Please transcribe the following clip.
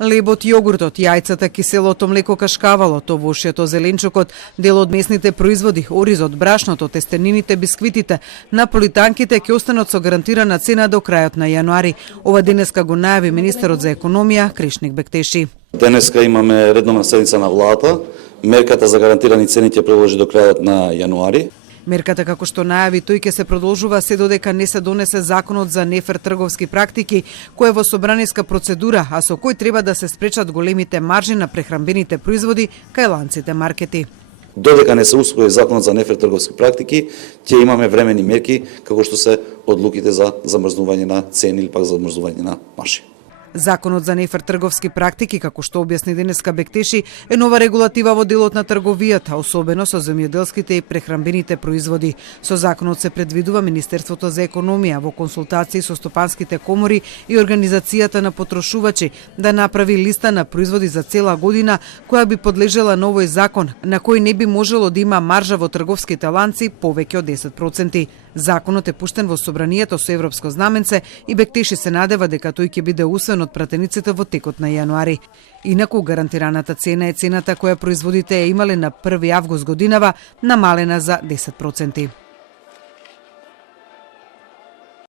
Лебот, јогуртот, јајцата, киселото млеко, кашкавалото, вошјето, зеленчукот, дел од месните производи, оризот, брашното, тестенините, бисквитите, наполитанките ќе останат со гарантирана цена до крајот на јануари. Ова денеска го најави министерот за економија Кришник Бектеши. Денеска имаме редовна седница на владата. Мерката за гарантирани цени ќе продолжи до крајот на јануари. Мерката, како што најави тој, ќе се продолжува се додека не се донесе законот за нефер трговски практики, кој е во собраниска процедура, а со кој треба да се спречат големите маржи на прехранбените производи кај ланците маркети. Додека не се усвои законот за нефер трговски практики, ќе имаме времени мерки како што се одлуките за замрзнување на цени или пак замрзнување на маржи. Законот за нефер трговски практики, како што објасни денеска Бектеши, е нова регулатива во делот на трговијата, особено со земјоделските и прехранбените производи. Со законот се предвидува Министерството за економија во консултации со стопанските комори и организацијата на потрошувачи да направи листа на производи за цела година која би подлежела на овој закон, на кој не би можело да има маржа во трговските ланци повеќе од 10%. Законот е пуштен во собранието со европско знаменце и Бектеши се надева дека тој ќе биде усвоен од пратениците во текот на јануари. Инаку гарантираната цена е цената која производите ја имале на 1 август годинава, намалена за 10%.